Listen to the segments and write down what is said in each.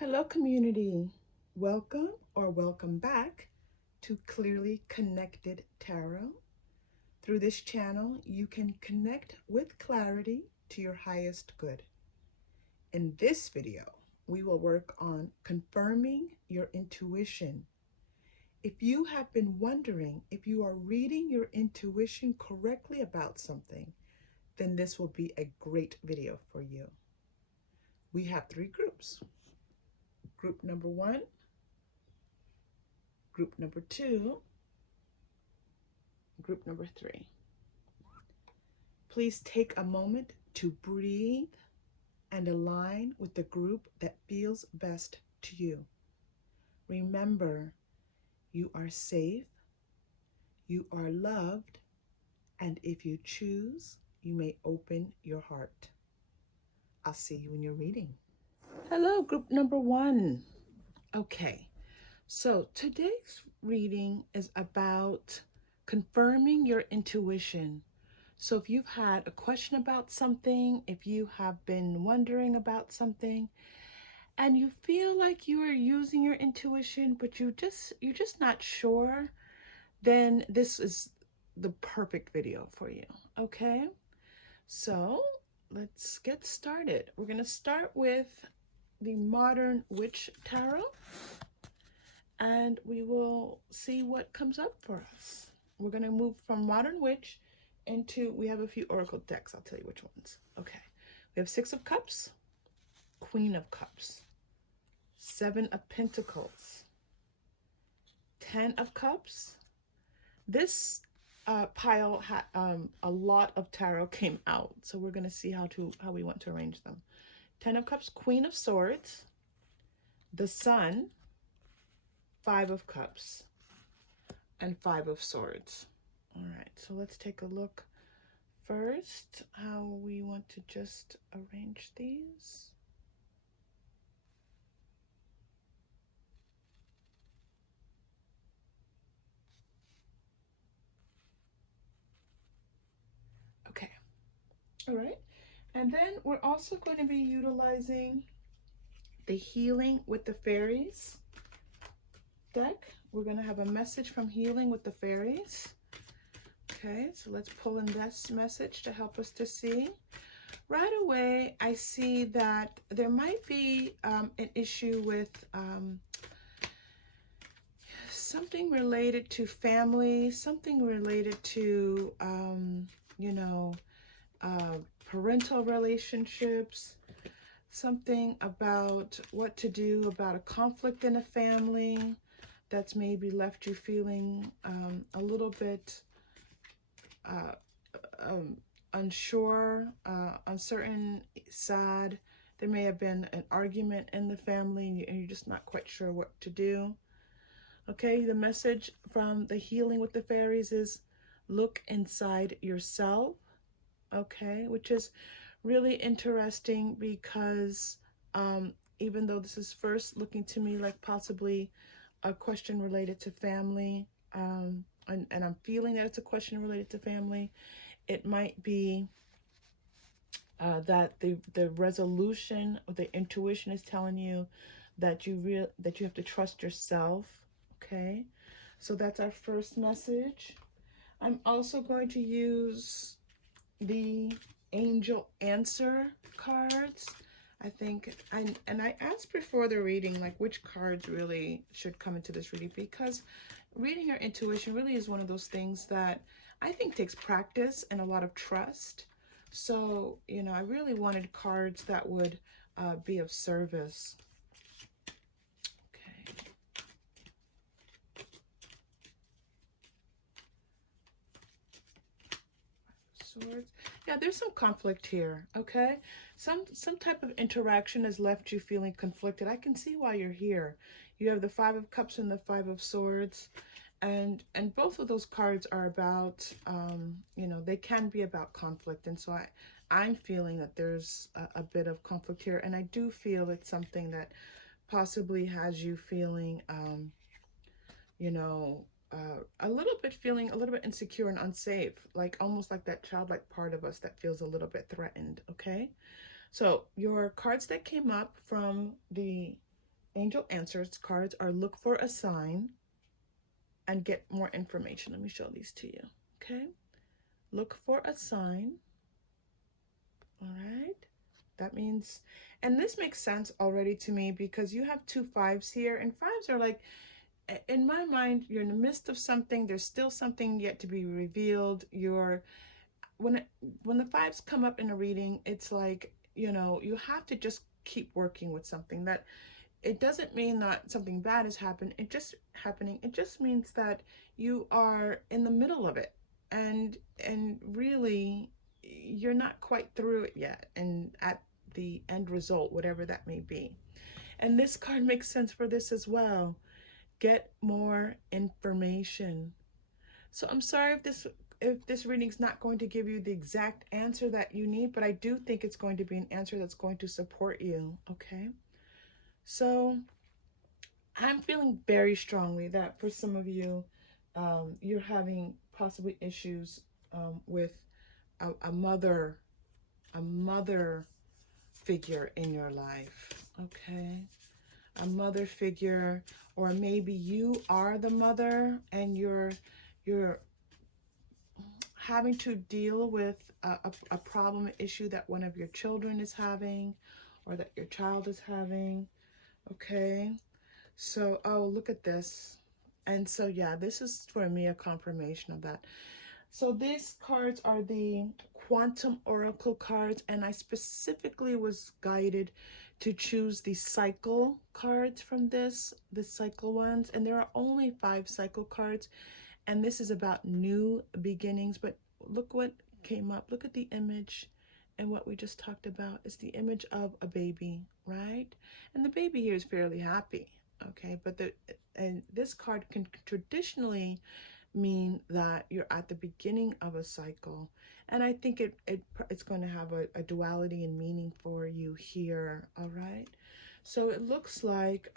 Hello, community. Welcome or welcome back to Clearly Connected Tarot. Through this channel, you can connect with clarity to your highest good. In this video, we will work on confirming your intuition. If you have been wondering if you are reading your intuition correctly about something, then this will be a great video for you. We have three groups. Group number one, group number two, group number three. Please take a moment to breathe and align with the group that feels best to you. Remember, you are safe, you are loved, and if you choose, you may open your heart. I'll see you in your reading. Hello, group number one. Okay, so today's reading is about confirming your intuition. So if you've had a question about something, if you have been wondering about something, and you feel like you are using your intuition, but you're just not sure, then this is the perfect video for you. Okay? So let's get started. We're gonna start with the Modern Witch Tarot, and we will see what comes up for us. We're gonna move from Modern Witch into, we have a few oracle decks. I'll tell you which ones. Okay, we have Six of Cups, Queen of Cups, Seven of Pentacles, Ten of Cups. This pile had a lot of tarot came out, so we're going to see how we want to arrange them. Ten of Cups, Queen of Swords, the Sun, Five of Cups, and Five of Swords. All right, so let's take a look first how we want to just arrange these. Okay, all right, and then we're also going to be utilizing the Healing with the Fairies deck. We're going to have a message from Healing with the Fairies. Okay, so let's pull in this message to help us to see. Right away, I see that there might be an issue with something related to family, something related to, parental relationships, something about what to do about a conflict in a family that's maybe left you feeling a little bit unsure, uncertain, sad. There may have been an argument in the family and you're just not quite sure what to do. Okay, the message from the Healing with the Fairies is look inside yourself. Okay, which is really interesting because even though this is first looking to me like possibly a question related to family, and I'm feeling that it's a question related to family, it might be that the resolution of the intuition is telling you that you have to trust yourself. Okay, so that's our first message. I'm also going to use the Angel Answer cards. I think, and I asked before the reading, like which cards really should come into this reading, because reading your intuition really is one of those things that I think takes practice and a lot of trust. So, I really wanted cards that would be of service. Okay. Swords. Yeah, there's some conflict here, okay? Some type of interaction has left you feeling conflicted. I can see why you're here. You have the Five of Cups and the Five of Swords. And both of those cards are about, they can be about conflict. And so I'm feeling that there's a bit of conflict here. And I do feel it's something that possibly has you feeling, a little bit insecure and unsafe, like almost like that childlike part of us that feels a little bit threatened. Okay, so your cards that came up from the angel answers cards are look for a sign and get more information. Let me show these to you. Okay. Look for a sign. All right. That means, and this makes sense already to me because you have 2 5s here, and 5s are like, in my mind, you're in the midst of something. There's still something yet to be revealed. You're, when the 5s come up in a reading, it's like, you have to just keep working with something. That it doesn't mean that something bad has happened. It just means that you are in the middle of it, and really you're not quite through it yet, and at the end result, whatever that may be. And this card makes sense for this as well. Get more information. So I'm sorry if this reading's not going to give you the exact answer that you need, but I do think it's going to be an answer that's going to support you. Okay. So I'm feeling very strongly that for some of you, you're having possibly issues with a mother figure in your life. Okay. A mother figure, or maybe you are the mother and you're having to deal with a problem, issue that one of your children is having, or that your child is having. Okay. So, oh, look at this. And so, yeah, this is for me a confirmation of that. So these cards are the Quantum Oracle cards, and I specifically was guided to choose the cycle cards from the cycle ones. And there are only 5 cycle cards, and this is about new beginnings. But look what came up. Look at the image. And what we just talked about is the image of a baby, right? And the baby here is fairly happy, okay? But and this card can traditionally mean that you're at the beginning of a cycle, and I think it's going to have a duality and meaning for you here. All right. So it looks like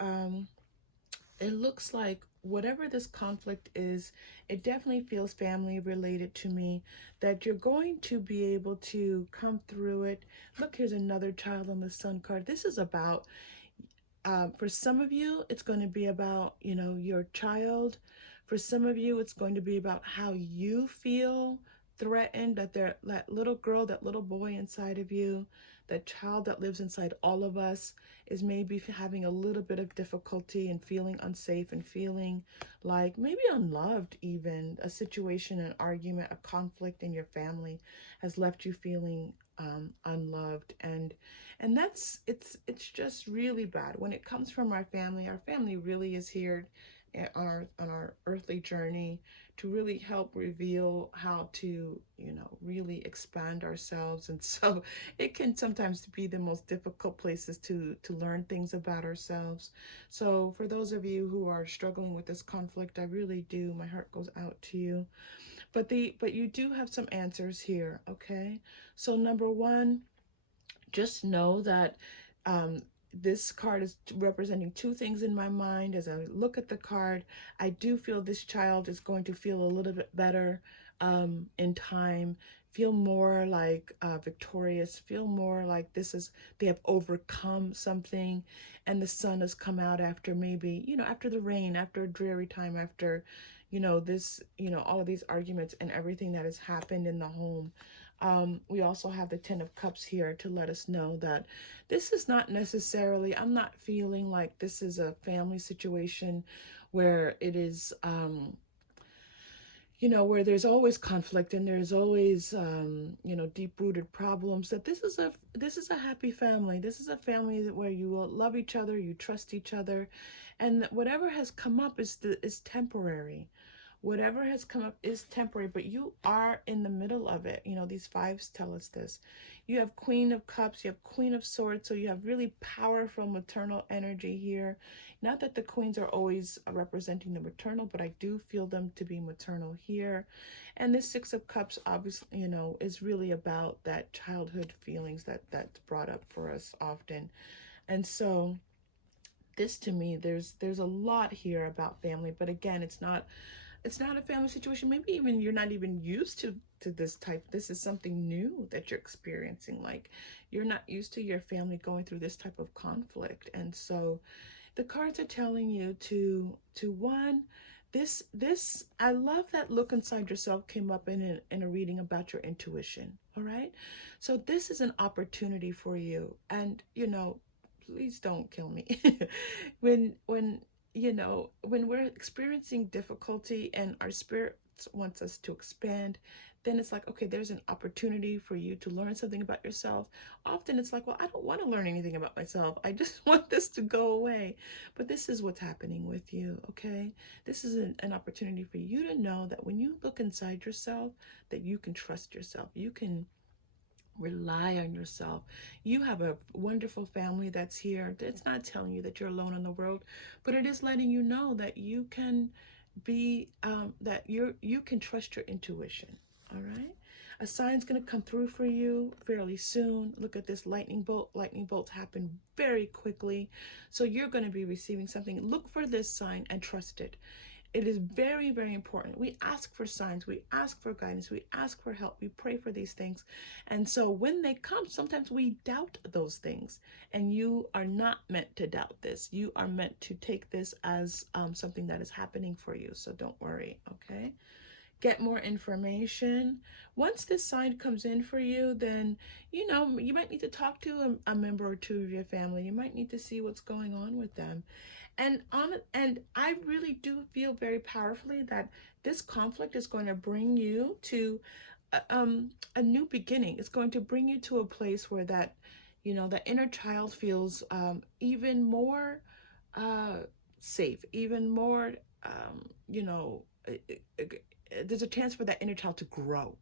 whatever this conflict is, it definitely feels family related to me, that you're going to be able to come through it. Look, here's another child on the sun card. This is about, for some of you, it's going to be about, your child. For some of you, it's going to be about how you feel threatened, that little girl, that little boy inside of you, that child that lives inside all of us is maybe having a little bit of difficulty and feeling unsafe and feeling like maybe unloved even. A situation, an argument, a conflict in your family has left you feeling unloved, and it's just really bad when it comes from our family. Our family really is here on our earthly journey to really help reveal how to really expand ourselves. And so it can sometimes be the most difficult places to learn things about ourselves. So for those of you who are struggling with this conflict, I really do, my heart goes out to you. But you do have some answers here. Okay. So number one, just know that this card is representing 2 things in my mind. As I look at the card, I do feel this child is going to feel a little bit better in time, feel more like victorious, feel more like they have overcome something, and the sun has come out after maybe, after the rain, after a dreary time, after, all of these arguments and everything that has happened in the home. We also have the 10 of Cups here to let us know that this is not necessarily, I'm not feeling like this is a family situation where it is, where there's always conflict and there's always, deep-rooted problems. That this is a happy family. This is a family where you will love each other, you trust each other, and whatever has come up is temporary. Whatever has come up is temporary, but you are in the middle of it. These 5s tell us this. You have Queen of Cups, you have Queen of Swords, so you have really powerful maternal energy here. Not that the queens are always representing the maternal, but I do feel them to be maternal here. And this 6 of Cups, obviously, is really about that childhood feelings that's brought up for us often. And so this, to me, there's a lot here about family, but again, it's not a family situation. Maybe even you're not even used to this type. This is something new that you're experiencing. Like, you're not used to your family going through this type of conflict. And so The cards are telling you to one, this I love that look inside yourself came up in a reading about your intuition. All right, so this is an opportunity for you, and please don't kill me. When when we're experiencing difficulty and our spirit wants us to expand, then it's like, okay, there's an opportunity for you to learn something about yourself. Often it's like, well, I don't want to learn anything about myself. I just want this to go away. But this is what's happening with you, okay? This is an opportunity for you to know that when you look inside yourself, that you can trust yourself. You can rely on yourself. You have a wonderful family that's here. It's not telling you that you're alone in the world, but it is letting you know that you can be that you can trust your intuition. All right, a sign's going to come through for you fairly soon. Look at this lightning bolt. Lightning bolts happen very quickly, so you're going to be receiving something. Look for this sign and trust it. It is very, very important. We ask for signs, we ask for guidance, we ask for help, we pray for these things. And so when they come, sometimes we doubt those things. And you are not meant to doubt this. You are meant to take this as something that is happening for you. So don't worry, okay? Get more information. Once this sign comes in for you, then you might need to talk to a member or two of your family. You might need to see what's going on with them. And I really do feel very powerfully that this conflict is going to bring you to a new beginning. It's going to bring you to a place where that inner child feels even more safe, even more you know there's a chance for that inner child to grow.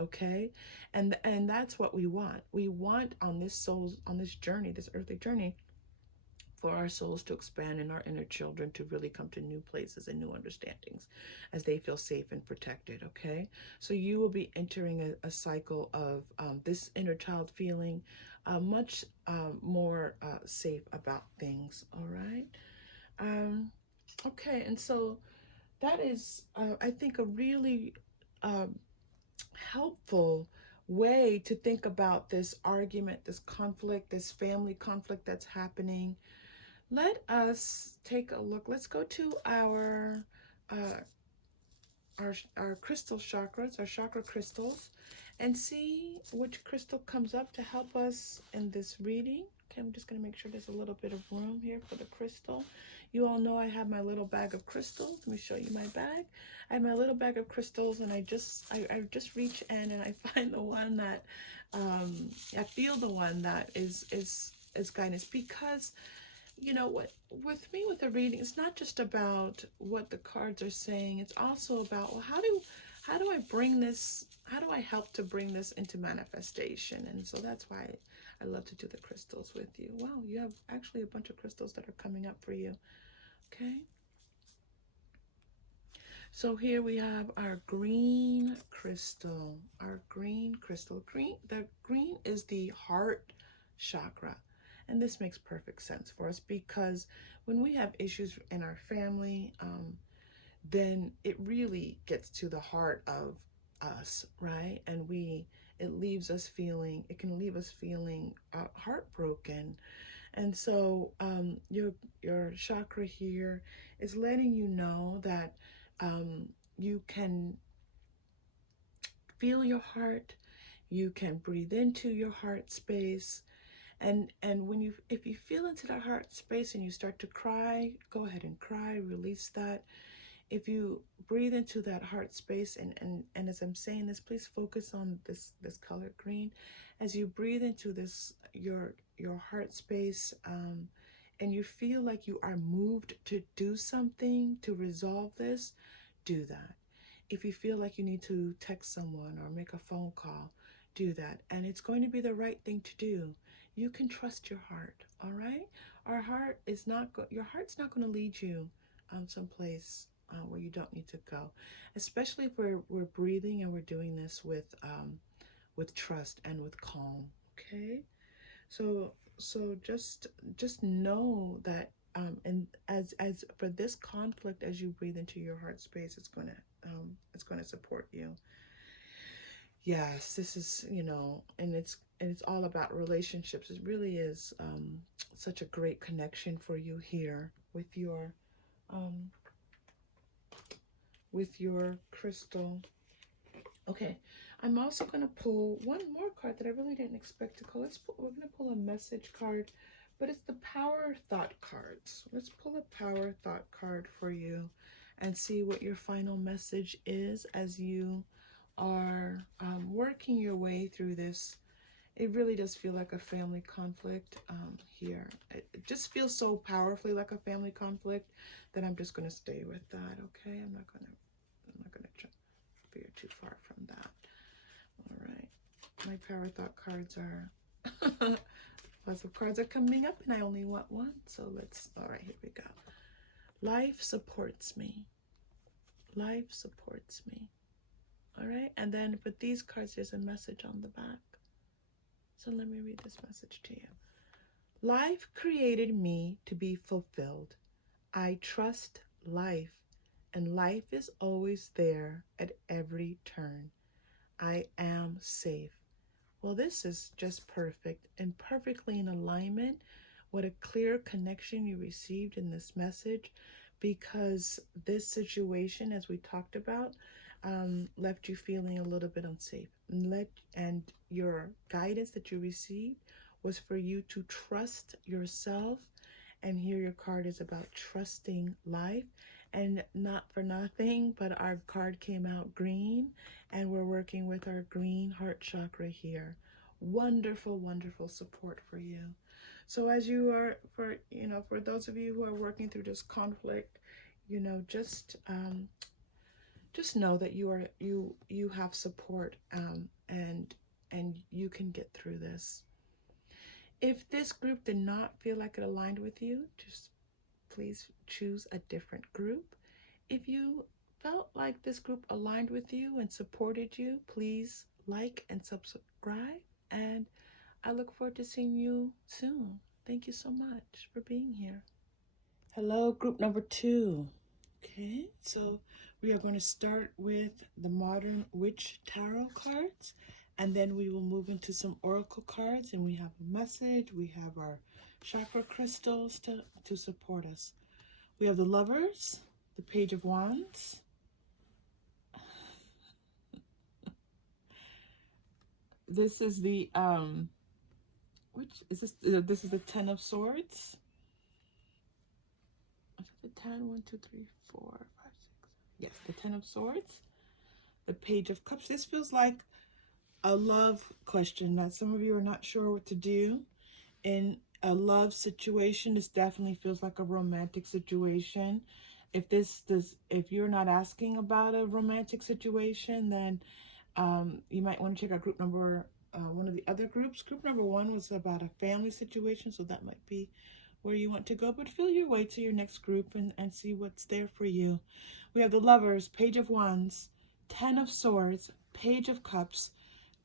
Okay, and that's what we want. We want on this journey, this earthly journey, for our souls to expand and our inner children to really come to new places and new understandings as they feel safe and protected. Okay, so you will be entering a cycle of this inner child feeling much more safe about things. All right. Okay, and so that is I think a really helpful way to think about this argument, this conflict, this family conflict that's happening. Let us take a look. Let's go to uh, our crystal chakras, our chakra crystals, and see which crystal comes up to help us in this reading. Okay, I'm just going to make sure there's a little bit of room here for the crystal. You all know I have my little bag of crystals. Let me show you my bag. I have my little bag of crystals, and I just reach in and I find the one that I feel the one that is guidance, because what with me with the reading, it's not just about what the cards are saying. It's also about, well, how do I bring this, how do I help to bring this into manifestation? And so that's why I love to do the crystals with you. Wow, you have actually a bunch of crystals that are coming up for you. Okay, so here we have our green crystal. Our green crystal. The green is the heart chakra. And this makes perfect sense for us, because when we have issues in our family, then it really gets to the heart of us, right? And it can leave us feeling heartbroken. And so your chakra here is letting you know that you can feel your heart, you can breathe into your heart space. And if you feel into that heart space and you start to cry, go ahead and cry, release that. If you breathe into that heart space, and as I'm saying this, please focus on this color green. As you breathe into this your heart space, and you feel like you are moved to do something to resolve this, do that. If you feel like you need to text someone or make a phone call, do that. And it's going to be the right thing to do. You can trust your heart, all right? Your heart's not going to lead you someplace where you don't need to go, especially if we're breathing and we're doing this with trust and with calm, okay? So just know that and as for this conflict, as you breathe into your heart space, it's going to support you. Yes, this is, and it's all about relationships. It really is such a great connection for you here um, with your crystal. Okay, I'm also going to pull one more card that I really didn't expect to pull. We're going to pull a message card, but it's the Power Thought cards. Let's pull a Power Thought card for you and see what your final message is as you are working your way through this. It really does feel like a family conflict here. It just feels so powerfully like a family conflict that I'm just going to stay with that. Okay, I'm not going to veer too far from that. All right, my Power Thought cards are lots of cards are coming up, and I only want one. So all right, here we go. Life supports me. Life supports me. All right, and then with these cards, there's a message on the back. So let me read this message to you. Life created me to be fulfilled. I trust life, and life is always there at every turn. I am safe. Well, this is just perfect and perfectly in alignment. What a clear connection you received in this message, because this situation, as we talked about, left you feeling a little bit unsafe. And your guidance that you received was for you to trust yourself. And here your card is about trusting life. And not for nothing, but our card came out green, and we're working with our green heart chakra here. Wonderful, wonderful support for you. So as you are, for those of you who are working through this conflict, just know that you have support, and you can get through this. If this group did not feel like it aligned with you, just please choose a different group. If you felt like this group aligned with you and supported you, please like and subscribe. And I look forward to seeing you soon. Thank you so much for being here. Hello, group number 2. Okay, so we are going to start with the Modern Witch Tarot cards, and then we will move into some oracle cards, and we have a message. We have our chakra crystals to support us. We have the Lovers, the Page of Wands, this is the which is this? This is the Ten of Swords. Is it the 10? 1, 2, 3, 4, 5, 6. Yes, the Ten of Swords. The Page of Cups. This feels like a love question that some of you are not sure what to do in a love situation. This definitely feels like a romantic situation. If you're not asking about a romantic situation, then you might want to check out group number one of the other groups. Group number 1 was about a family situation, so that might be where you want to go. But feel your way to your next group and see what's there for you. We have the Lovers, Page of Wands, Ten of Swords, Page of Cups,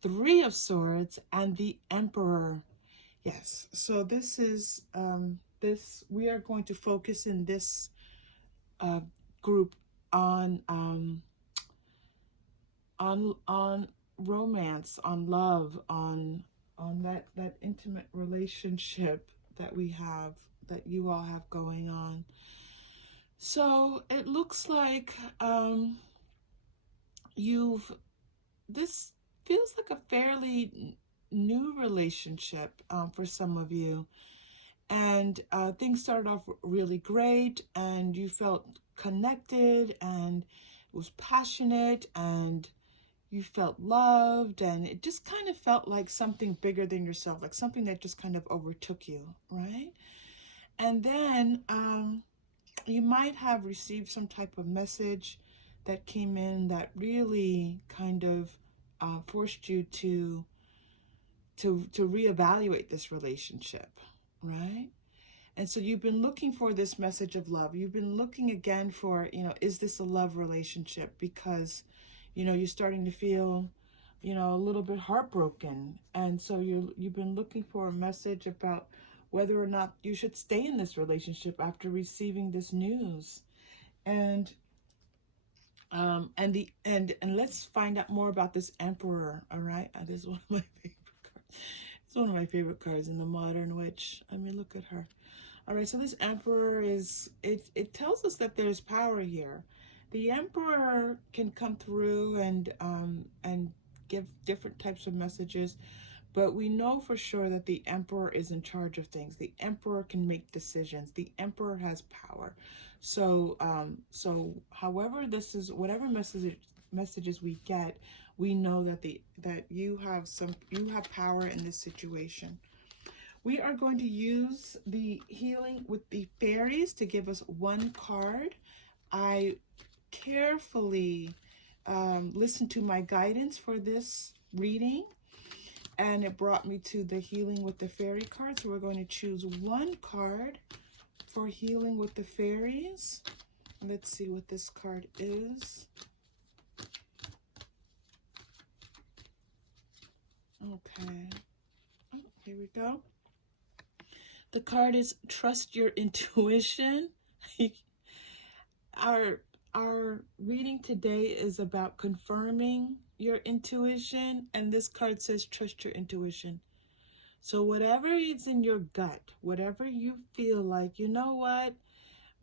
Three of Swords, and the Emperor. Yes, so this is we are going to focus in this group on romance, on love, on that intimate relationship that we have, that you all have going on. So it looks like this feels like a fairly new relationship for some of you. And things started off really great, and you felt connected, and it was passionate, and you felt loved, and it just kind of felt like something bigger than yourself, like something that just kind of overtook you, right? And then you might have received some type of message that came in that really kind of forced you to reevaluate this relationship, right? And so you've been looking for this message of love. You've been looking again for, is this a love relationship? Because, you're starting to feel, a little bit heartbroken. And so you've been looking for a message about whether or not you should stay in this relationship after receiving this news. And And let's find out more about this Emperor. All right, this is one of my favorite cards. It's one of my favorite cards in the Modern Witch. I mean, look at her. All right, so this Emperor is, it tells us that there's power here. The Emperor can come through and give different types of messages, but we know for sure that the Emperor is in charge of things. The Emperor can make decisions. The Emperor has power. So however this is, whatever messages we get, we know that you have power in this situation. We are going to use the healing with the fairies to give us one card. I carefully listened to my guidance for this reading, and it brought me to the healing with the fairy card. So we're going to choose one card for healing with the fairies. Let's see what this card is. Okay. Oh, here we go. The card is Trust Your Intuition. Our reading today is about confirming your intuition, and this card says trust your intuition. So whatever is in your gut, whatever you feel like, you know what,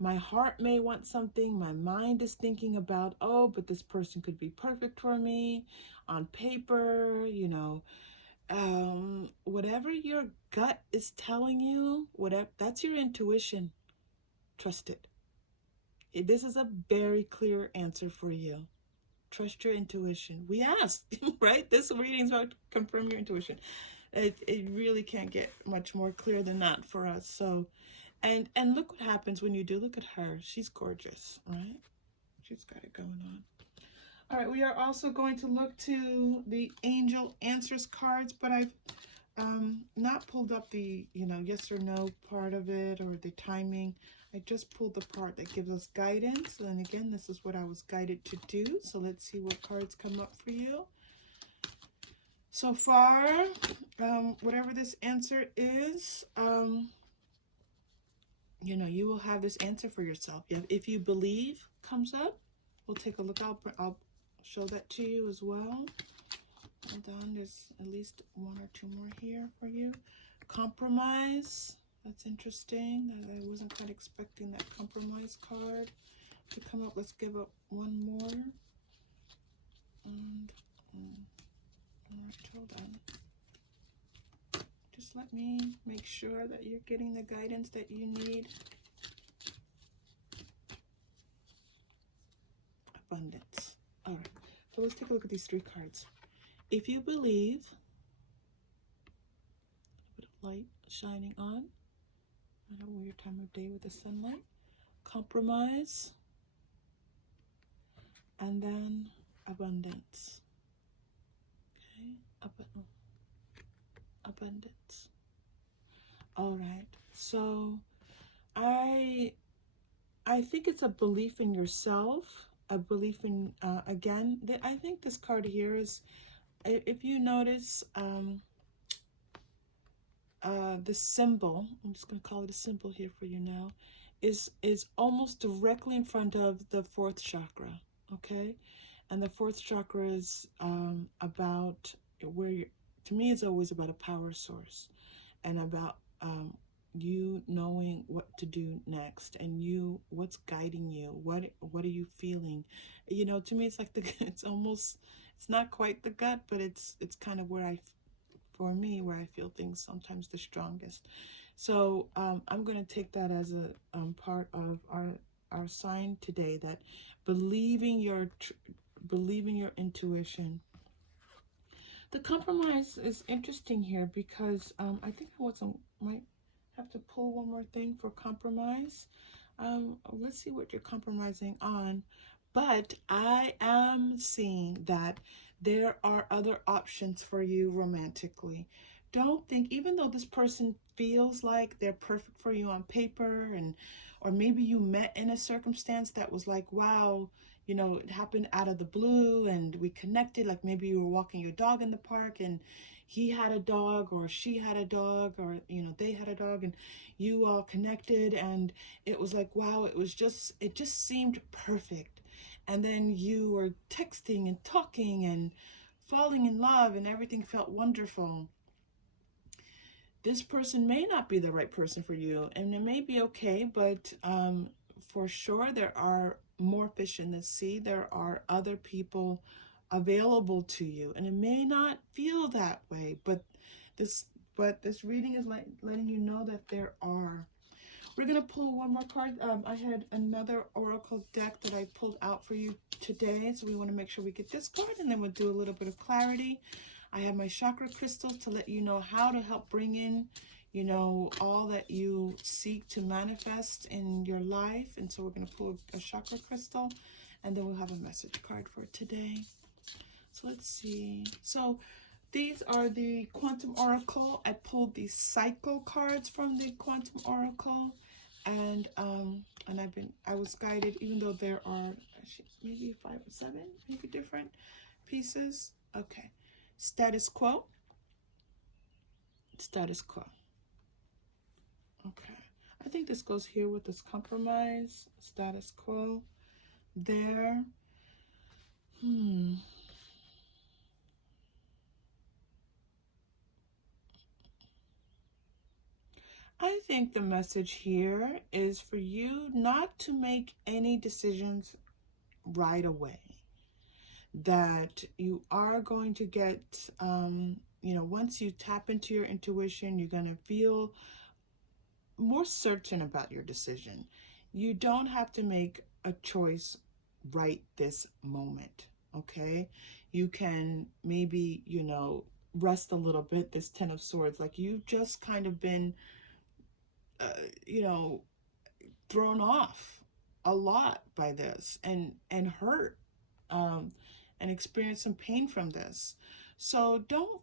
my heart may want something, my mind is thinking about, oh, but this person could be perfect for me on paper, you know, whatever your gut is telling you, whatever, that's your intuition. Trust it. This is a very clear answer for you. Trust your intuition. We asked, right? This reading is about confirm your intuition. It really can't get much more clear than that for us. So, and look what happens when you do. Look at her. She's gorgeous, right? She's got it going on. All right, we are also going to look to the Angel Answers cards, but I've not pulled up the, you know, yes or no part of it or the timing. I just pulled the part that gives us guidance. And again, this is what I was guided to do. So let's see what cards come up for you. So far, whatever this answer is, you know, you will have this answer for yourself. If you believe comes up, we'll take a look. I'll show that to you as well. Hold on, there's at least one or two more here for you. Compromise. That's interesting. I wasn't quite expecting that compromise card to come up. Let's give up one more. And hold on. Just let me make sure that you're getting the guidance that you need. Abundance. All right. So let's take a look at these three cards. If you believe, a bit of light shining on. I don't know your time of day with the sunlight. Compromise. And then abundance. Okay, abundance. All right. So I think it's a belief in yourself, a belief in again. I think this card here is, if you notice, the symbol, I'm just going to call it a symbol here for you now, is almost directly in front of the fourth chakra, okay? And the fourth chakra is about where you're, to me, it's always about a power source and about you knowing what to do next, and you, what's guiding you, what are you feeling? You know, to me, it's like it's almost, it's not quite the gut, but it's kind of where for me, where I feel things sometimes the strongest. So I'm going to take that as a part of our sign today, that believing your intuition. The compromise is interesting here because I think I might have to pull one more thing for compromise. Let's see what you're compromising on. But I am seeing that there are other options for you romantically. Don't think, even though this person feels like they're perfect for you on paper, or maybe you met in a circumstance that was like, wow, you know, it happened out of the blue and we connected, like maybe you were walking your dog in the park and he had a dog or she had a dog, or, you know, they had a dog, and you all connected, and it was like, wow, it just seemed perfect. and then you were texting and talking and falling in love and everything felt wonderful. This person may not be the right person for you, and it may be okay, but for sure there are more fish in the sea. There are other people available to you, and it may not feel that way, but this this reading is letting you know that there are. We're going to pull one more card. I had another oracle deck that I pulled out for you today, so we want to make sure we get this card, and then we'll do a little bit of clarity. I have my chakra crystals to let you know how to help bring in, you know, all that you seek to manifest in your life. And so we're going to pull a chakra crystal, and then we'll have a message card for today. So let's see. So these are the Quantum Oracle. I pulled the cycle cards from the Quantum Oracle, and I was guided, even though there are maybe 5 or 7 maybe different pieces. Okay, status quo. Status quo. Okay, I think this goes here with this compromise. Status quo. There. I think the message here is for you not to make any decisions right away. That you are going to get, you know, once you tap into your intuition, you're going to feel more certain about your decision. You don't have to make a choice right this moment, okay? You can maybe, you know, rest a little bit, this Ten of Swords, like you've just kind of been you know, thrown off a lot by this and hurt and experience some pain from this. So don't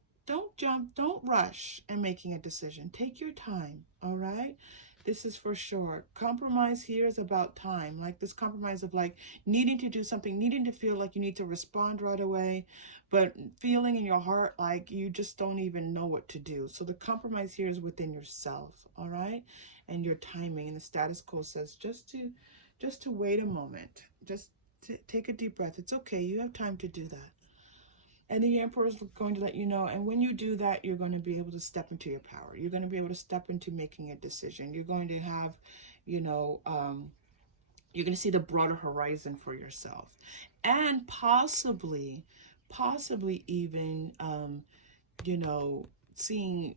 jump, don't rush in making a decision. Take your time, all right? This is for sure. Compromise here is about time, like this compromise of like needing to do something, needing to feel like you need to respond right away, but feeling in your heart like you just don't even know what to do. So the compromise here is within yourself, all right? And your timing. And the status quo says just to wait a moment, just to take a deep breath. It's okay, you have time to do that. And the Emperor is going to let you know, and when you do that, you're going to be able to step into your power. You're going to be able to step into making a decision. You're going to have, you know, you're going to see the broader horizon for yourself. And possibly even, you know, seeing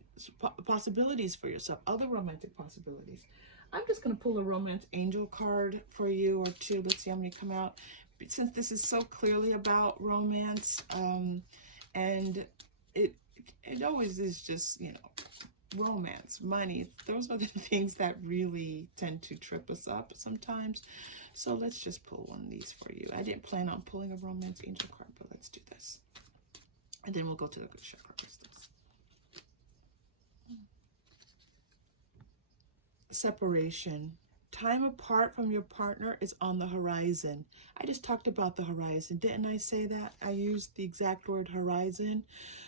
possibilities for yourself, other romantic possibilities. I'm just going to pull a romance angel card for you, or two. Let's see how many come out. Since this is so clearly about romance, and it always is just, you know, romance, money. Those are the things that really tend to trip us up sometimes. So let's just pull one of these for you. I didn't plan on pulling a romance angel card, but let's do this. And then we'll go to the good chakra crystals. Separation. Time apart from your partner is on the horizon. I just talked about the horizon. Didn't I say that? I used the exact word horizon.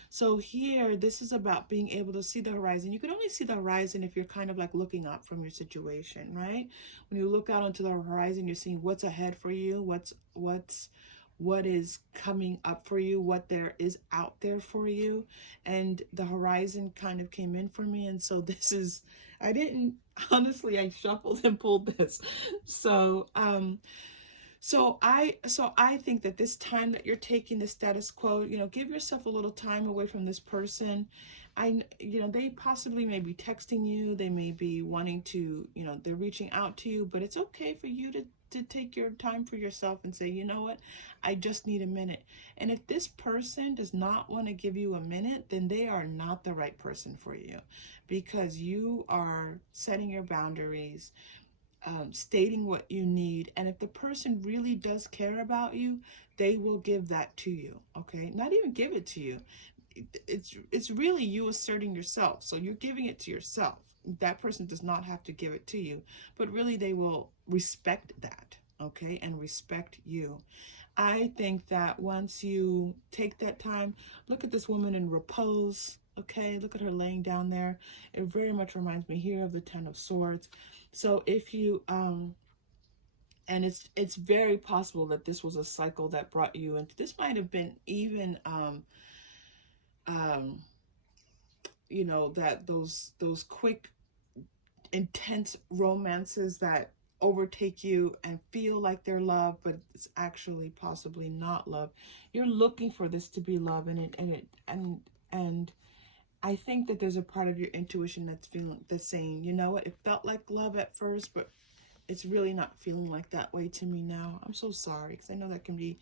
So here, this is about being able to see the horizon. You can only see the horizon if you're kind of like looking up from your situation, right? When you look out onto the horizon, you're seeing what's ahead for you, what is coming up for you, what there is out there for you. And the horizon kind of came in for me. And so this is, I didn't, honestly, I shuffled and pulled this. So I think that this time that you're taking the status quo, you know, give yourself a little time away from this person. You know, they possibly may be texting you, they may be wanting to, you know, they're reaching out to you, but it's okay for you to take your time for yourself and say, you know what, I just need a minute. And if this person does not want to give you a minute, then they are not the right person for you, because you are setting your boundaries, stating what you need. And if the person really does care about you, they will give that to you, okay? Not even give it to you. It's really you asserting yourself. So you're giving it to yourself. That person does not have to give it to you, but really they will respect that, okay? And respect you. I think that once you take that time, look at this woman in repose, okay? Look at her laying down there. It very much reminds me here of the Ten of Swords. So if you And it's very possible that this was a cycle that brought you into, this might have been even um you know, that those quick intense romances that overtake you and feel like they're love, but it's actually possibly not love. You're looking for this to be love, and I think that there's a part of your intuition that's feeling, that's saying, you know what, it felt like love at first, but it's really not feeling like that way to me now. I'm so sorry, because I know that can be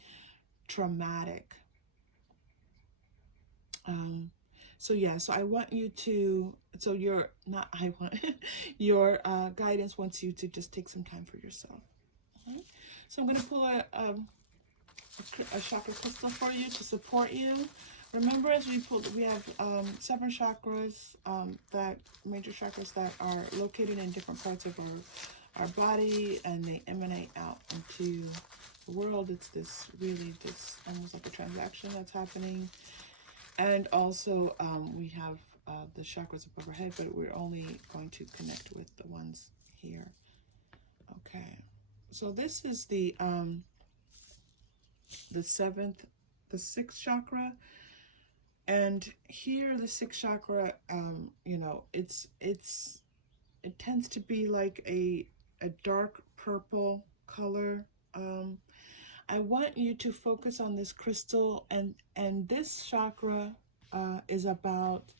traumatic. Um, so yeah, so I want you to, so you're not, I want, your guidance wants you to just take some time for yourself. Okay? So I'm going to pull a chakra crystal for you to support you. Remember, as we pulled, we have 7 chakras, that major chakras that are located in different parts of our body, and they emanate out into the world. It's this really just almost like a transaction that's happening. And also we have the chakras above our head, but we're only going to connect with the ones here. Okay, so this is the 6th chakra, and here the 6th chakra, you know, it tends to be like a dark purple color. I want you to focus on this crystal, and this chakra is about,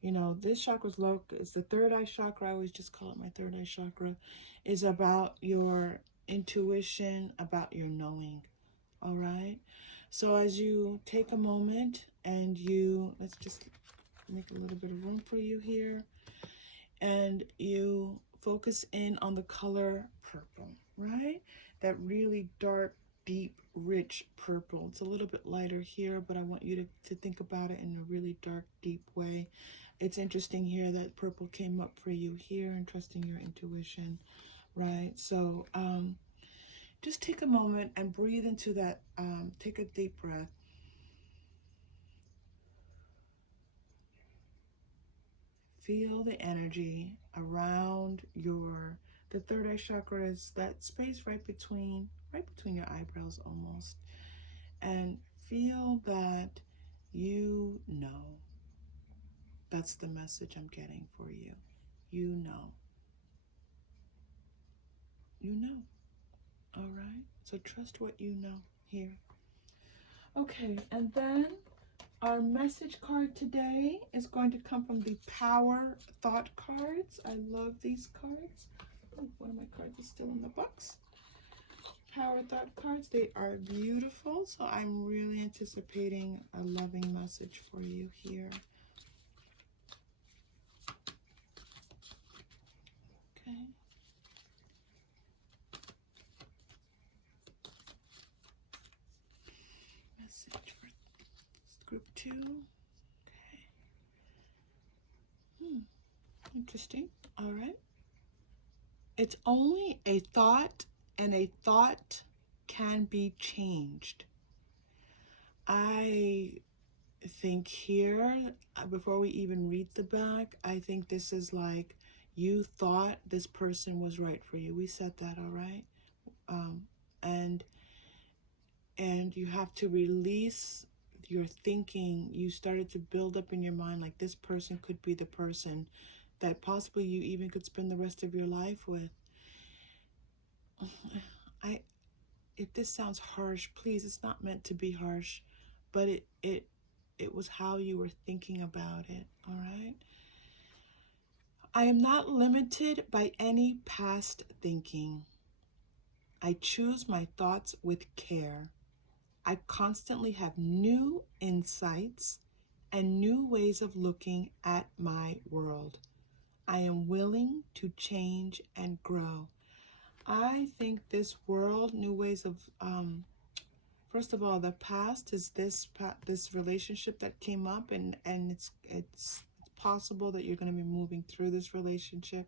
you know, this chakra's low is the third eye chakra. I always just call it my third eye chakra. Is about your intuition, about your knowing. All right. So as you take a moment and you, let's just make a little bit of room for you here, and you focus in on the color purple, right? That really dark, deep, rich purple. It's a little bit lighter here, but I want you to think about it in a really dark, deep way. It's interesting here that purple came up for you here, and trusting your intuition, right? So just take a moment and breathe into that. Take a deep breath. Feel the energy around the third eye chakra is that space right between your eyebrows almost. And feel that you know. That's the message I'm getting for you. You know. You know. All right. So trust what you know here. Okay. And then our message card today is going to come from the Power Thought cards. I love these cards. Oh, one of my cards is still in the box. Power Thought cards. They are beautiful. So I'm really anticipating a loving message for you here. Okay. Message for group 2. Okay. Interesting. All right. It's only a thought, and a thought can be changed. I think here, before we even read the back, I think this is like, you thought this person was right for you. We said that, all right? Um, and you have to release your thinking. You started to build up in your mind like this person could be the person that possibly you even could spend the rest of your life with. If this sounds harsh, please, it's not meant to be harsh, but it was how you were thinking about it. All right. I am not limited by any past thinking. I choose my thoughts with care. I constantly have new insights and new ways of looking at my world. I am willing to change and grow. I think this world, new ways of, first of all, the past is this relationship that came up, and it's possible that you're going to be moving through this relationship.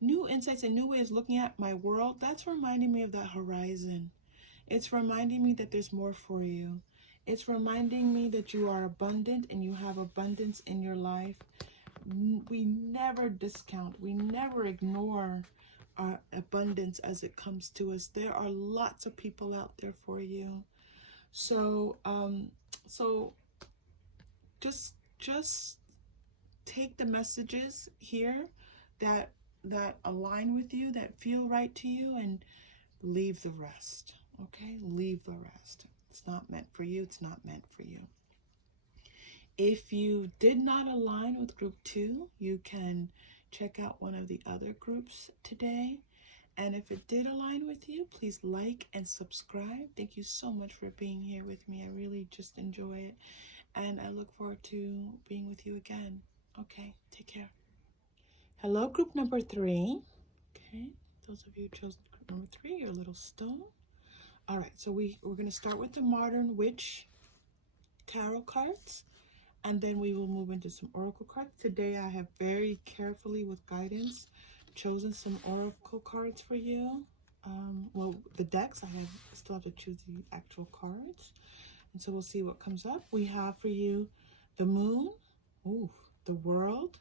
New insights and new ways of looking at my world, that's reminding me of that horizon. It's reminding me that there's more for you. It's reminding me that you are abundant and you have abundance in your life. We never discount, we never ignore our abundance as it comes to us. There are lots of people out there for you. So so just take the messages here that align with you, that feel right to you, and leave the rest. Okay, leave the rest. It's not meant for you. It's not meant for you. If you did not align with group 2, you can check out one of the other groups today. And if it did align with you, please like and subscribe. Thank you so much for being here with me. I really just enjoy it. And I look forward to being with you again. Okay, take care. Hello, group number 3. Okay, those of you who chose group number 3, you're a little stone. All right, so we're going to start with the Modern Witch tarot cards, and then we will move into some oracle cards. Today I have very carefully, with guidance, chosen some oracle cards for you. Well, the decks, still have to choose the actual cards. And so we'll see what comes up. We have for you the Moon, the World,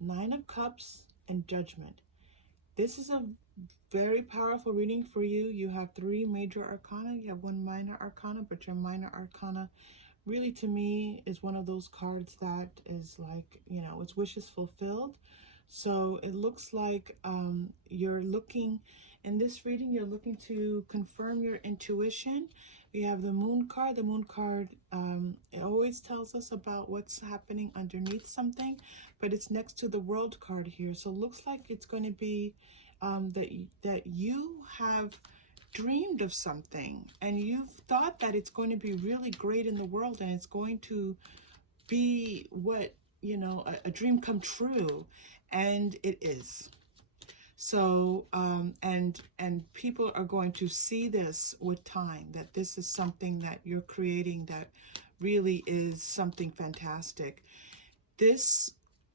9 of Cups, and Judgment. This is a very powerful reading for you. You have 3 major arcana. You have 1 minor arcana, but your minor arcana really, to me, is one of those cards that is like, you know, it's wishes fulfilled. So it looks like you're looking, in this reading, you're looking to confirm your intuition. We have the Moon card. The Moon card, it always tells us about what's happening underneath something, but it's next to the World card here. So it looks like it's going to be that you have dreamed of something, and you've thought that it's going to be really great in the world, and it's going to be what, you know, a dream come true, and it is. So and people are going to see this with time, that this is something that you're creating that really is something fantastic. This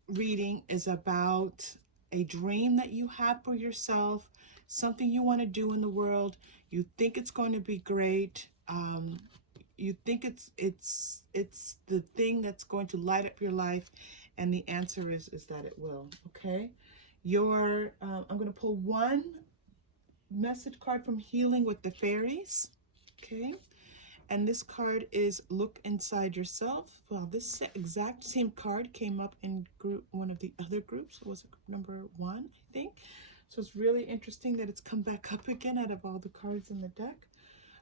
reading is about a dream that you have for yourself, something you want to do in the world. You think it's going to be great. You think it's the thing that's going to light up your life, and the answer is that it will. Okay, I'm going to pull one message card from Healing with the Fairies. Okay, and this card is Look Inside Yourself. Well, this exact same card came up in one of the other groups. It was group number 1, I think. So it's really interesting that it's come back up again out of all the cards in the deck.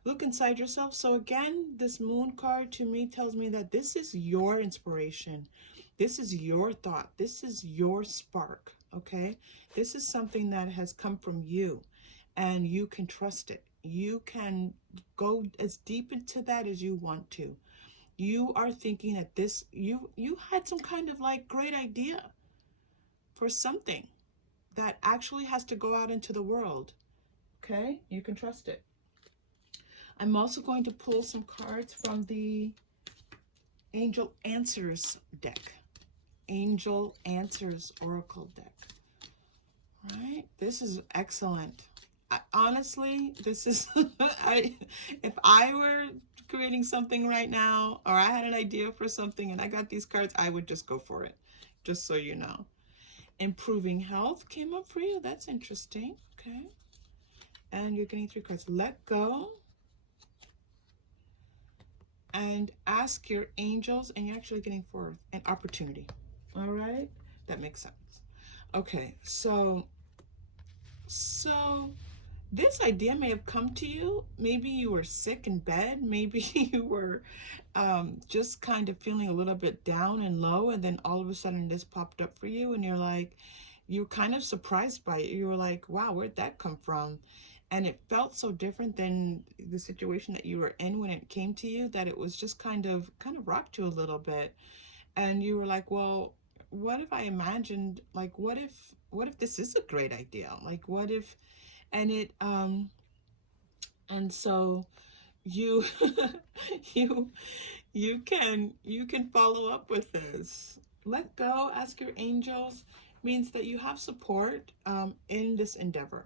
Look inside yourself. So again, this Moon card to me tells me that this is your inspiration. This is your thought. This is your spark, okay? This is something that has come from you, and you can trust it. You can go as deep into that as you want to. You are thinking that you had some kind of like great idea for something that actually has to go out into the world. Okay, you can trust it. I'm also going to pull some cards from the Angel Answers deck. Angel Answers Oracle deck. All right, this is excellent. Honestly, this is, if I were creating something right now, or I had an idea for something and I got these cards, I would just go for it, just so you know. Improving Health came up for you. That's interesting. Okay. And you're getting 3 cards. Let Go. And Ask Your Angels. And you're actually getting 4. And Opportunity. All right. That makes sense. Okay. So this idea may have come to you. Maybe you were sick in bed. Maybe you were just kind of feeling a little bit down and low, and then all of a sudden this popped up for you, and you're kind of surprised by it. You were like, wow, where'd that come from? And it felt so different than the situation that you were in when it came to you, that it was just kind of rocked you a little bit. And you were like, well, what if I imagined, like, what if this is a great idea? Like, what if, and it, and so you, you can follow up with this. Let go, ask your angels, means that you have support in this endeavor.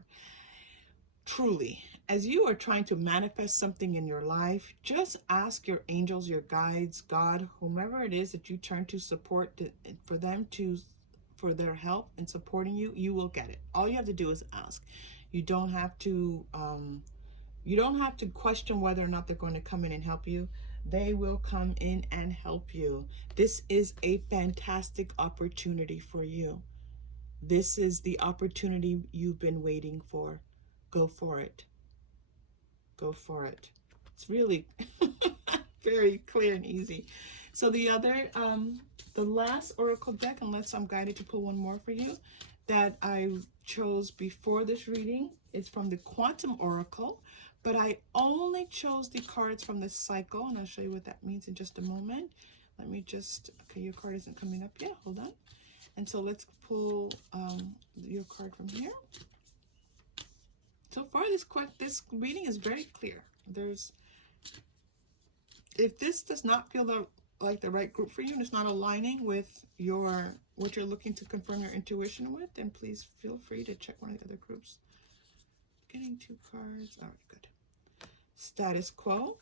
Truly, as you are trying to manifest something in your life, just ask your angels, your guides, God, whomever it is that you turn to support, for for their help and supporting you, you will get it. All you have to do is ask. You don't have to question whether or not they're going to come in and help you. They will come in and help you. This is a fantastic opportunity for you. This is the opportunity you've been waiting for. Go for it. Go for it. It's really very clear and easy. So the last oracle deck, unless I'm guided to pull one more for you, that I chose before this reading is from the Quantum Oracle, but I only chose the cards from the cycle, and I'll show you what that means in just a moment. Let me just, okay, your card isn't coming up yet. Hold on. And so let's pull your card from here. So far, this reading is very clear. If this does not feel like the right group for you and it's not aligning with what you're looking to confirm your intuition with, then please feel free to check one of the other groups. Getting 2 cards. All right, good. Status quo,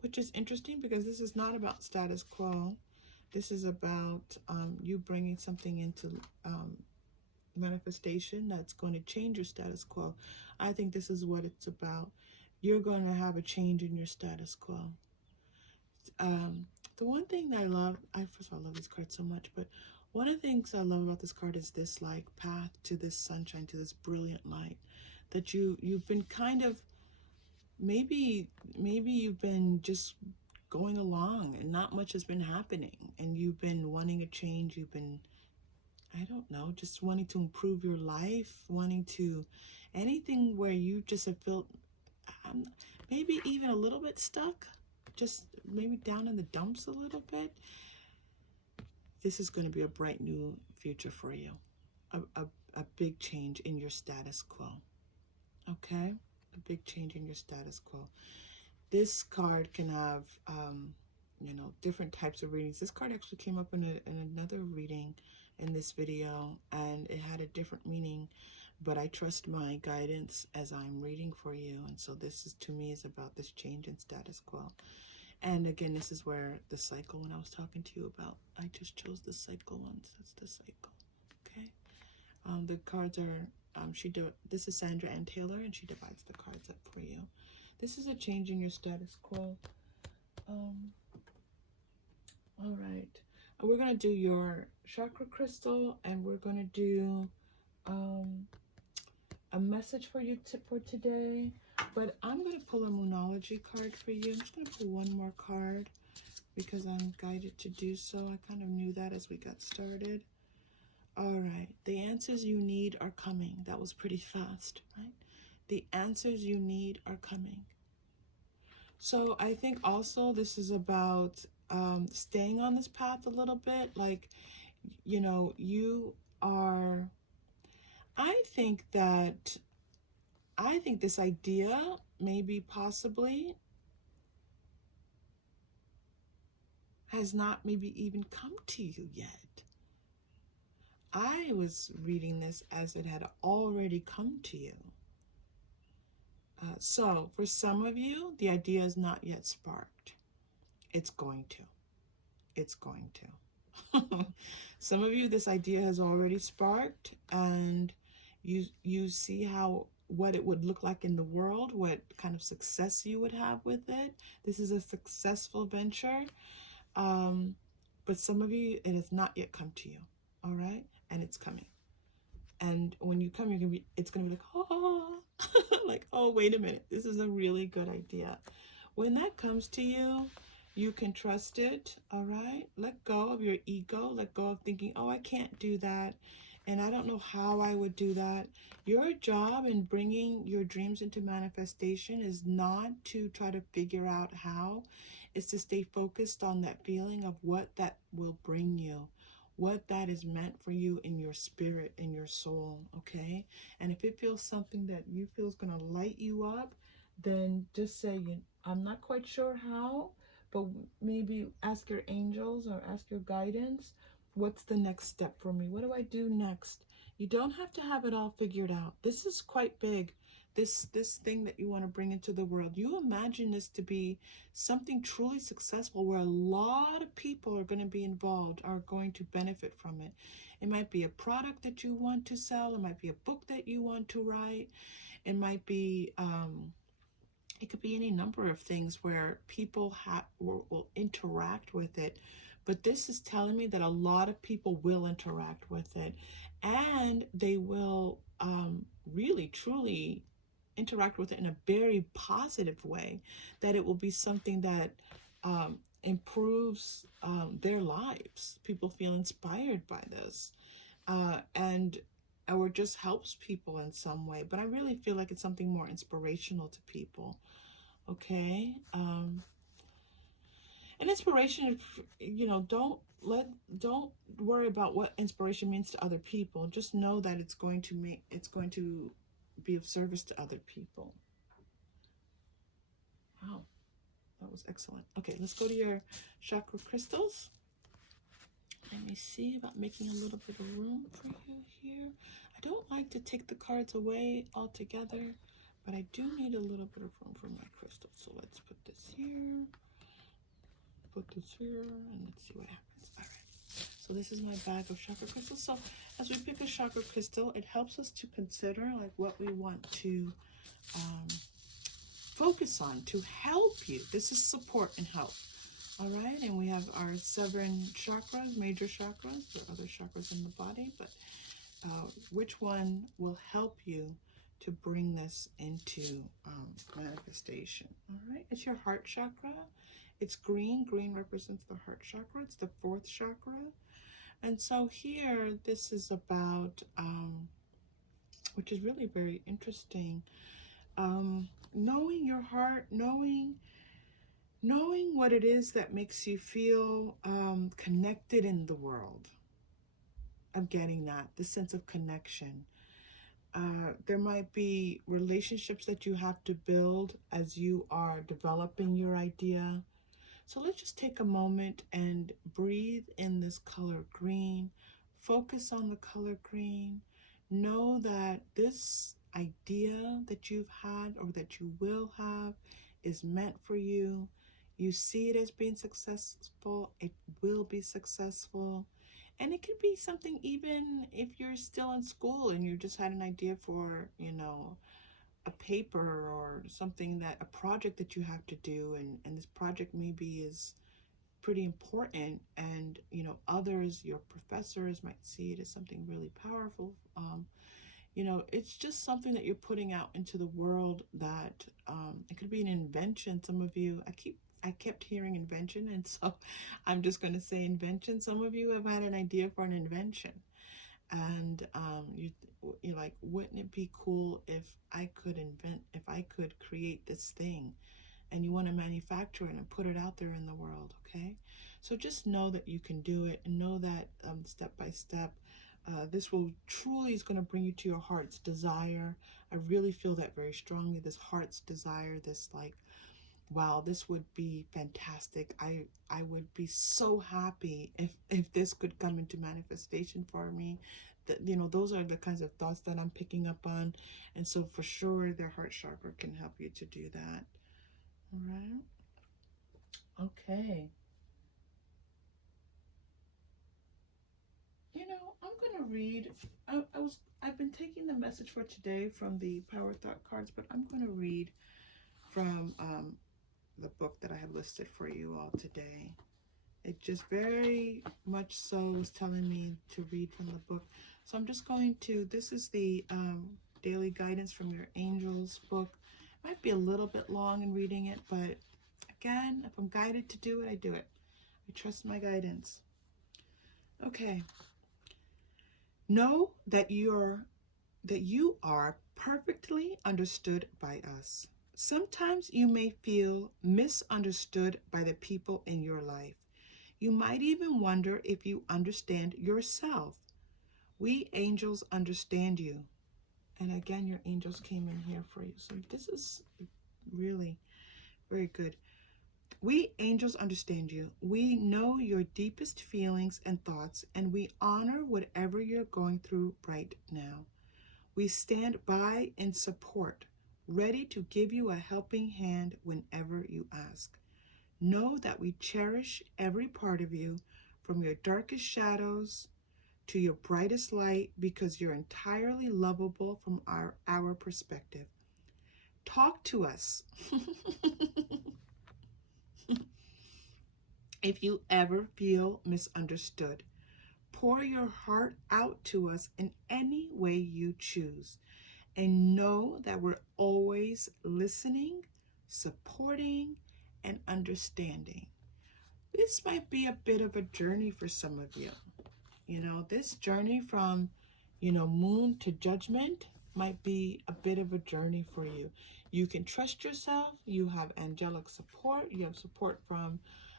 which is interesting because this is not about status quo. This is about you bringing something into manifestation that's going to change your status quo. I think this is what it's about. You're going to have a change in your status quo. The one thing that I love, first of all, I love this card so much, but one of the things I love about this card is this like path to this sunshine, to this brilliant light that you've been kind of, maybe you've been just going along and not much has been happening, and you've been wanting a change. You've been, I don't know, just wanting to improve your life, wanting to, anything where you just have felt maybe even a little bit stuck, just maybe down in the dumps a little bit. This is going to be a bright new future for you. A big change in your status quo. Okay? A big change in your status quo. This card can have, different types of readings. This card actually came up in another reading in this video, and it had a different meaning, but I trust my guidance as I'm reading for you. And so this is, to me, is about this change in status quo. And again, this is where the cycle, when I was talking to you about, I just chose the cycle ones. That's the cycle. Okay. The cards are, this is Sandra Ann Taylor, and she divides the cards up for you. This is a change in your status quo. All right. We're going to do your chakra crystal, and we're going to do a message for you for today. But I'm going to pull a Moonology card for you. I'm just going to pull one more card because I'm guided to do so. I kind of knew that as we got started. All right. The answers you need are coming. That was pretty fast, right? The answers you need are coming. So I think also this is about staying on this path a little bit. Like, you are, I think this idea maybe possibly has not maybe even come to you yet. I was reading this as it had already come to you. So for some of you, the idea is not yet sparked. It's going to. It's going to. Some of you, this idea has already sparked, and you see what it would look like in the world, what kind of success you would have with it. This is a successful venture. But some of you, it has not yet come to you. All right? And it's coming. And when you come, it's going to be like, oh, like, oh, wait a minute. This is a really good idea. When that comes to you, you can trust it, all right? Let go of your ego. Let go of thinking, oh, I can't do that, and I don't know how I would do that. Your job in bringing your dreams into manifestation is not to try to figure out how. It's to stay focused on that feeling of what that will bring you, what that is meant for you in your spirit, in your soul, okay? And if it feels something that you feel is going to light you up, then just say, I'm not quite sure how, but maybe ask your angels or ask your guidance. What's the next step for me? What do I do next? You don't have to have it all figured out. This is quite big. this thing that you want to bring into the world. You imagine this to be something truly successful where a lot of people are going to be involved, are going to benefit from it. It might be a product that you want to sell. It might be a book that you want to write. It might be it could be any number of things where people will interact with it. But this is telling me that a lot of people will interact with it, and they will really, truly interact with it in a very positive way, that it will be something that improves their lives. People feel inspired by this, and or just helps people in some way. But I really feel like it's something more inspirational to people. Okay. And inspiration, don't worry about what inspiration means to other people. Just know that it's going to be of service to other people. Wow, that was excellent. Okay, let's go to your chakra crystals. Let me see about making a little bit of room for you here. I don't like to take the cards away altogether, but I do need a little bit of room for my crystals. So let's put this here, and let's see what happens. All right. So this is my bag of chakra crystals. So as we pick a chakra crystal, it helps us to consider like what we want to focus on to help you. This is support and help. All right, and we have our 7 chakras, major chakras. There are other chakras in the body, but which one will help you to bring this into manifestation? All right, it's your heart chakra. It's green. Green represents the heart chakra. It's the 4th chakra. And so here, this is about, which is really very interesting, knowing your heart, knowing what it is that makes you feel connected in the world. I'm getting that, the sense of connection. There might be relationships that you have to build as you are developing your idea. So let's just take a moment and breathe in this color green. Focus on the color green. Know that this idea that you've had or that you will have is meant for you. You see it as being successful. It will be successful. And it could be something even if you're still in school and you just had an idea for, a paper or something, that a project that you have to do, and this project maybe is pretty important, and others, your professors, might see it as something really powerful. It's just something that you're putting out into the world, that it could be an invention. Some of you, I kept hearing invention, and so I'm just going to say invention. Some of you have had an idea for an invention, and you're like, wouldn't it be cool if I could create this thing? And you want to manufacture it and put it out there in the world. Okay, so just know that you can do it, and know that step by step, this will truly is going to bring you to your heart's desire. I really feel that very strongly, this heart's desire, this like, wow, this would be fantastic. I would be so happy if this could come into manifestation for me. That, those are the kinds of thoughts that I'm picking up on. And so for sure, their heart chakra can help you to do that. All right. Okay. I'm going to read. I've been taking the message for today from the Power Thought cards, but I'm going to read from the book that I have listed for you all today. It just very much so was telling me to read from the book. So I'm just going to, this is the daily guidance from your angels book. It might be a little bit long in reading it, but again, if I'm guided to do it, I do it. I trust my guidance. Okay. Know that you are perfectly understood by us. Sometimes you may feel misunderstood by the people in your life. You might even wonder if you understand yourself. We angels understand you. And again, your angels came in here for you. So this is really very good. We angels understand you. We know your deepest feelings and thoughts, and we honor whatever you're going through right now. We stand by and support ready to give you a helping hand whenever you ask. Know that we cherish every part of you, from your darkest shadows to your brightest light, because you're entirely lovable from our perspective. Talk to us. If you ever feel misunderstood, pour your heart out to us in any way you choose. And know that we're always listening, supporting, and understanding. This might be a bit of a journey for some of you. This journey from, moon to judgment might be a bit of a journey for you. You can trust yourself. You have angelic support. You have support from,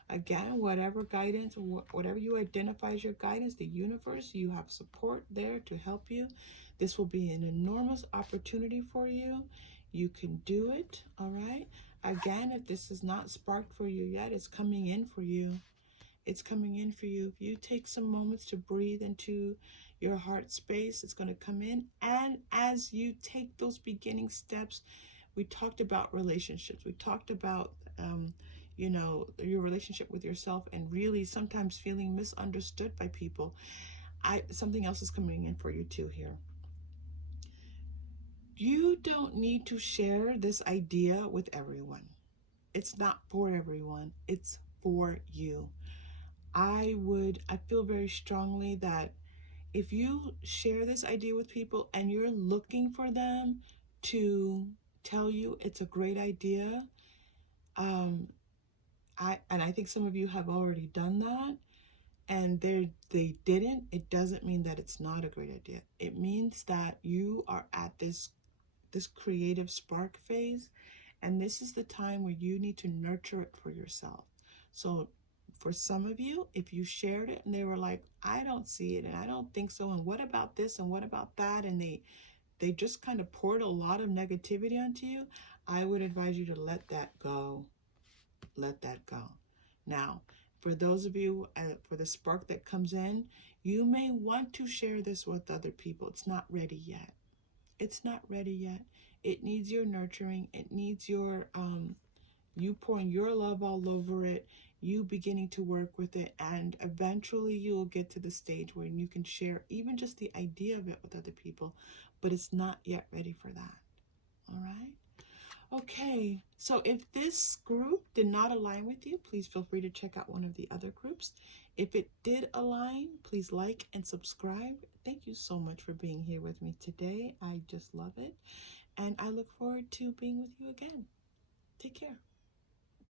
again, whatever guidance, whatever you identify as your guidance, the universe. You have support there to help you. This will be an enormous opportunity for you. You can do it, all right? Again, if this is not sparked for you yet, it's coming in for you. It's coming in for you. If you take some moments to breathe into your heart space, it's going to come in. And as you take those beginning steps, we talked about relationships. We talked about, your relationship with yourself, and really sometimes feeling misunderstood by people. Something else is coming in for you too here. You don't need to share this idea with everyone. It's not for everyone. It's for you. I feel very strongly that if you share this idea with people and you're looking for them to tell you it's a great idea, I think some of you have already done that, and they didn't. It doesn't mean that it's not a great idea. It means that you are at this creative spark phase, and this is the time where you need to nurture it for yourself. So for some of you, if you shared it and they were like, I don't see it and I don't think so, and what about this and what about that, and they just kind of poured a lot of negativity onto you, I would advise you to let that go. Let that go. Now, for those of you, for the spark that comes in, you may want to share this with other people. It's not ready yet. It's not ready yet. It needs your nurturing. It needs your you pouring your love all over it, you beginning to work with it, and eventually you'll get to the stage where you can share even just the idea of it with other people, but it's not yet ready for that. All right? Okay, so if this group did not align with you, please feel free to check out one of the other groups. If it did align, please like and subscribe. Thank you so much for being here with me today. I just love it. And I look forward to being with you again. Take care.